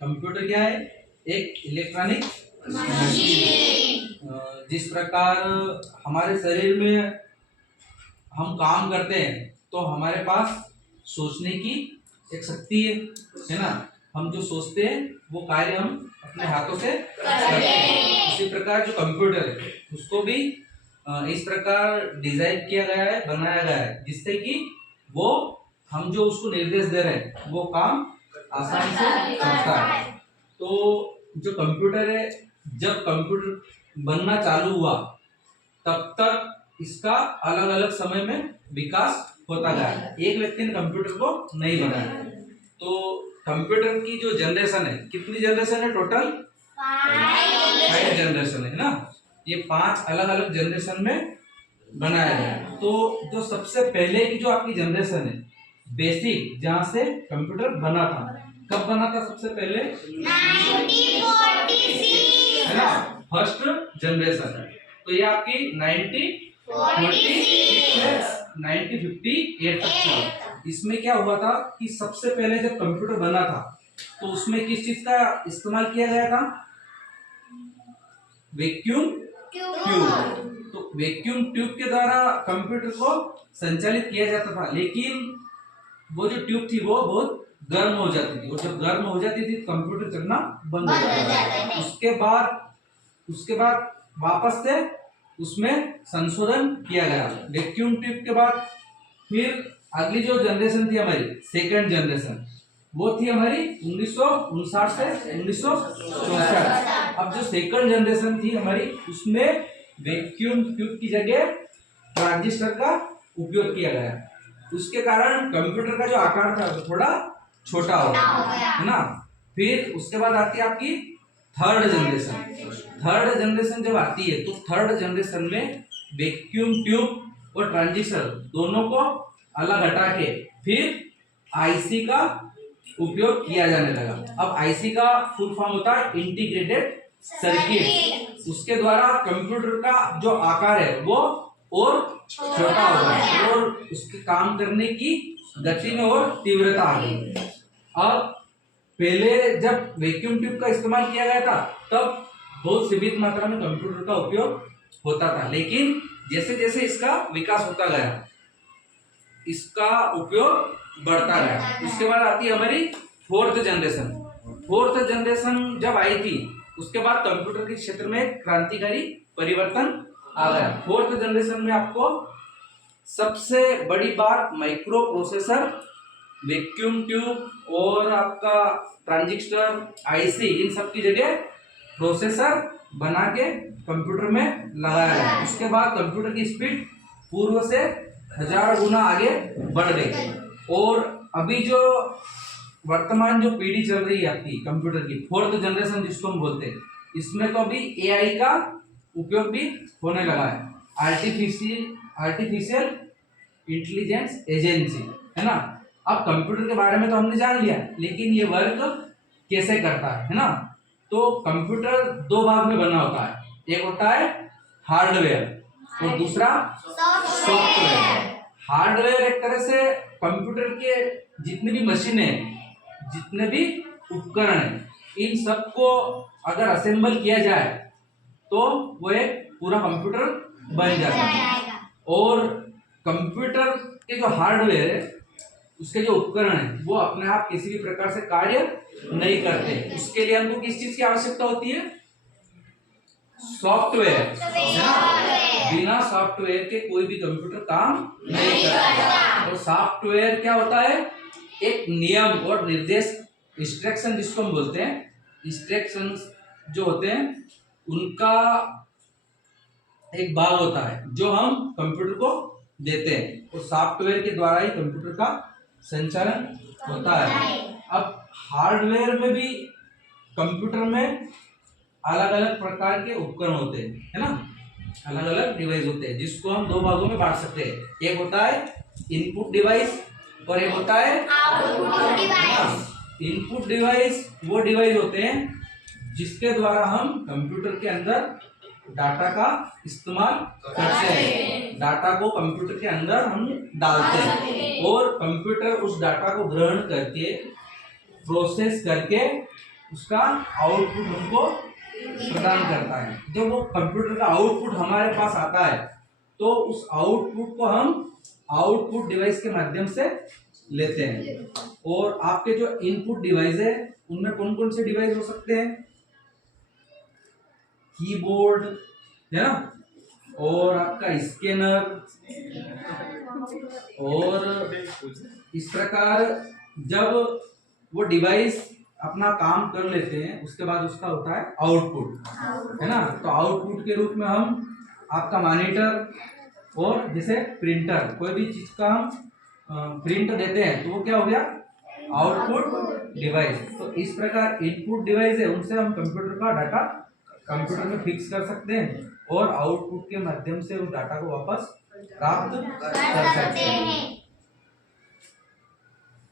Computer क्या है? एक इलेक्ट्रॉनिक मशीन। जिस प्रकार हमारे शरीर में हम काम करते हैं तो हमारे पास सोचने की एक शक्ति है ना। हम जो सोचते हैं वो कार्य हम अपने हाथों से करते हैं। इसी प्रकार जो कंप्यूटर है उसको भी इस प्रकार डिजाइन किया गया है, बनाया गया है, जिससे कि वो हम जो उसको निर्देश दे रहे हैं वो काम आसानी से करता है। तो जो कंप्यूटर है, जब कंप्यूटर बनना चालू हुआ तब तक इसका अलग अलग समय में विकास होता गया। एक व्यक्ति ने कंप्यूटर को नहीं बनाया। तो कंप्यूटर की जो जनरेशन है, कितनी जनरेशन है टोटल? 5 जनरेशन है ना। ये 5 अलग अलग जनरेशन में बनाया गया। तो जो सबसे पहले की जो आपकी जनरेशन है, बेसिक, जहां से कंप्यूटर बना था, कब बना था सबसे पहले? 1946 है ना, फर्स्ट जनरेशन। तो ये आपकी 1946 से 1958 तक चला। इसमें क्या हुआ था कि सबसे पहले जब कंप्यूटर बना था तो उसमें किस चीज का इस्तेमाल किया गया था? Vacuum tube. तो वैक्यूम ट्यूब के द्वारा कंप्यूटर को संचालित किया जाता था, लेकिन वो जो ट्यूब थी वो बहुत गर्म हो जाती थी, और जब गर्म हो जाती थी तो कंप्यूटर चलना बंद हो जाता था। उसके बाद वापस से उसमें संशोधन किया गया वैक्यूम ट्यूब के बाद। फिर अगली जो जनरेशन थी हमारी, सेकंड जनरेशन, वो थी हमारी 1959 से 1964। अब जो सेकंड जनरेशन थी हमारी, उसमें वैक्यूम ट्यूब की जगह ट्रांजिस्टर का उपयोग किया गया। उसके कारण कंप्यूटर का जो आकार था वो थोड़ा छोटा हो गया, है ना। फिर उसके बाद आती है आपकी थर्ड जनरेशन। थर्ड जनरेशन जब आती है तो थर्ड जनरेशन में वैक्यूम ट्यूब और ट्रांजिस्टर दोनों को अलग हटा के फिर आईसी का उपयोग किया जाने लगा। अब आईसी का फुल फॉर्म होता है इंटीग्रेटेड सर्किट। उसके द्वारा कंप्यूटर का जो आकार है वो और छोटा हो गया और उसके काम करने की गति में और तीव्रता आ गई। अब पहले जब वैक्यूम ट्यूब का इस्तेमाल किया गया था तब बहुत सीमित मात्रा में कंप्यूटर का उपयोग होता था, लेकिन जैसे जैसे इसका विकास होता गया इसका उपयोग बढ़ता गया। उसके बाद आती है हमारी फोर्थ जनरेशन। फोर्थ जनरेशन जब आई थी उसके बाद कंप्यूटर के क्षेत्र में क्रांतिकारी परिवर्तन आ गया। फोर्थ जनरेशन में आपको सबसे बड़ी बात माइक्रो प्रोसेसर, वैक्यूम ट्यूब और आपका ट्रांजिस्टर, आईसी, इन सब की जगह प्रोसेसर बना के कंप्यूटर में लगाया गया। उसके बाद कंप्यूटर की स्पीड पूर्व से 1000 गुना आगे बढ़ गई। और अभी जो वर्तमान जो पीढ़ी चल रही है आपकी कंप्यूटर की, फोर्थ जनरेशन जिसको हम बोलते हैं, इसमें तो अभी एआई का उपयोग भी होने लगा है, आर्टिफिशियल इंटेलिजेंस एजेंसी, है ना। अब कंप्यूटर के बारे में तो हमने जान लिया, लेकिन ये वर्क कैसे करता है ना। तो कंप्यूटर 2 भाग में बना होता है, एक होता है हार्डवेयर और दूसरा सॉफ्टवेयर। हार्डवेयर एक तरह से कंप्यूटर के जितने भी मशीनें, जितने भी उपकरण हैं, इन सबको अगर असेंबल किया जाए तो वो एक पूरा कंप्यूटर बन जाता है। और कंप्यूटर के जो हार्डवेयर है, उसके जो उपकरण है, वो अपने आप किसी भी प्रकार से कार्य नहीं करते। उसके लिए हमको किस चीज की आवश्यकता होती है? सॉफ्टवेयर। बिना सॉफ्टवेयर के कोई भी कंप्यूटर काम नहीं करता। और सॉफ्टवेयर क्या होता है? एक नियम और निर्देश, इंस्ट्रक्शन जिसको हम बोलते हैं, इंस्ट्रक्शंस जो होते हैं उनका एक भाग होता है जो हम कंप्यूटर को देते हैं, और सॉफ्टवेयर के द्वारा ही कंप्यूटर का संचालन होता है। अब हार्डवेयर में भी कंप्यूटर में अलग अलग प्रकार के उपकरण होते हैं, है ना, अलग अलग डिवाइस होते हैं, जिसको हम 2 भागों में बांट सकते हैं। एक होता है इनपुट डिवाइस और एक होता है आउटपुट डिवाइस। इनपुट डिवाइस वो डिवाइस होते हैं जिसके द्वारा हम कंप्यूटर के अंदर डाटा का इस्तेमाल करते हैं। डाटा को कंप्यूटर के अंदर हम डालते हैं और कंप्यूटर उस डाटा को ग्रहण करके, प्रोसेस करके उसका आउटपुट हमको प्रदान करता है। जब वो कंप्यूटर का आउटपुट हमारे पास आता है तो उस आउटपुट को हम आउटपुट डिवाइस के माध्यम से लेते हैं। और आपके जो इनपुट डिवाइस है उनमें कौन कौन से डिवाइस हो सकते हैं? कीबोर्ड है ना, और आपका स्कैनर, और इस प्रकार जब वो डिवाइस अपना काम कर लेते हैं उसके बाद उसका होता है आउटपुट, है ना। तो आउटपुट के रूप में हम आपका मॉनिटर और जैसे प्रिंटर, कोई भी चीज का हम प्रिंट देते हैं तो वो क्या हो गया? Output device. तो इस प्रकार इनपुट डिवाइस है उनसे हम कंप्यूटर का डाटा कंप्यूटर में फिक्स कर सकते हैं और आउटपुट के माध्यम से उस डाटा को वापस प्राप्त कर सकते हैं।